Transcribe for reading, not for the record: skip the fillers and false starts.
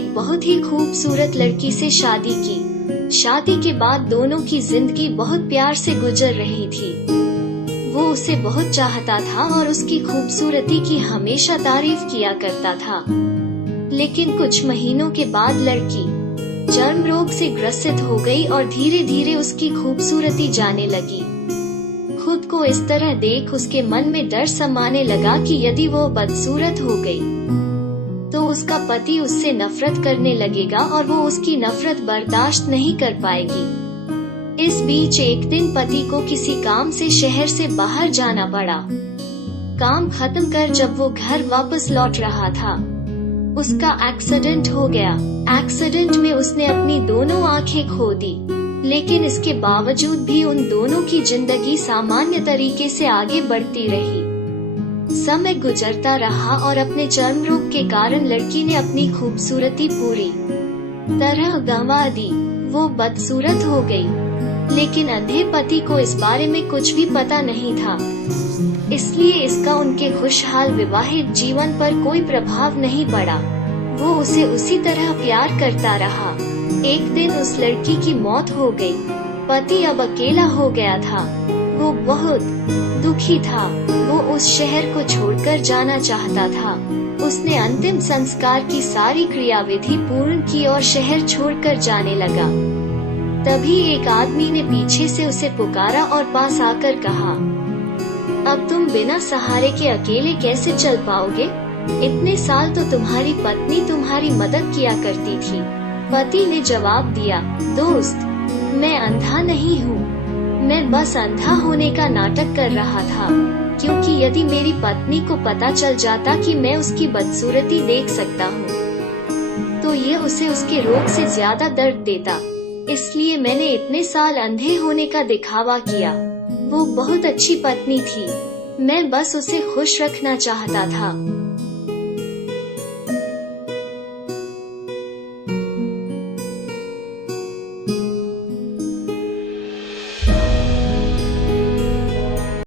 एक बहुत ही खूबसूरत लड़की से शादी की। शादी के बाद दोनों की जिंदगी बहुत प्यार से गुजर रही थी। वो उसे बहुत चाहता था और उसकी खूबसूरती की हमेशा तारीफ किया करता था। लेकिन कुछ महीनों के बाद लड़की चर्म रोग से ग्रसित हो गई और धीरे धीरे उसकी खूबसूरती जाने लगी। खुद को इस तरह देख उसके मन में डर समाने लगा कि यदि वो बदसूरत हो गई तो उसका पति उससे नफरत करने लगेगा और वो उसकी नफरत बर्दाश्त नहीं कर पाएगी। इस बीच एक दिन पति को किसी काम से शहर से बाहर जाना पड़ा। काम खत्म कर जब वो घर वापस लौट रहा था, उसका एक्सीडेंट हो गया। एक्सीडेंट में उसने अपनी दोनों आंखें खो दी, लेकिन इसके बावजूद भी उन दोनों की जिंदगी सामान्य तरीके से आगे बढ़ती रही। समय गुजरता रहा और अपने चर्म रोग के कारण लड़की ने अपनी खूबसूरती पूरी तरह गंवा दी। वो बदसूरत हो गई, लेकिन अंधे पति को इस बारे में कुछ भी पता नहीं था, इसलिए इसका उनके खुशहाल विवाहित जीवन पर कोई प्रभाव नहीं पड़ा। वो उसे उसी तरह प्यार करता रहा। एक दिन उस लड़की की मौत हो गई। पति अब अकेला हो गया था। वो बहुत दुखी था। वो उस शहर को छोड़कर जाना चाहता था। उसने अंतिम संस्कार की सारी क्रियाविधि पूर्ण की और शहर छोड़कर जाने लगा। तभी एक आदमी ने पीछे से उसे पुकारा और पास आकर कहा, अब तुम बिना सहारे के अकेले कैसे चल पाओगे? इतने साल तो तुम्हारी पत्नी तुम्हारी मदद किया करती थी। पति ने जवाब दिया, दोस्त, मैं अंधा नहीं हूँ। मैं बस अंधा होने का नाटक कर रहा था, क्योंकि यदि मेरी पत्नी को पता चल जाता कि मैं उसकी बदसूरती देख सकता हूँ तो ये उसे उसके रोग से ज्यादा दर्द देता। इसलिए मैंने इतने साल अंधे होने का दिखावा किया। वो बहुत अच्छी पत्नी थी। मैं बस उसे खुश रखना चाहता था।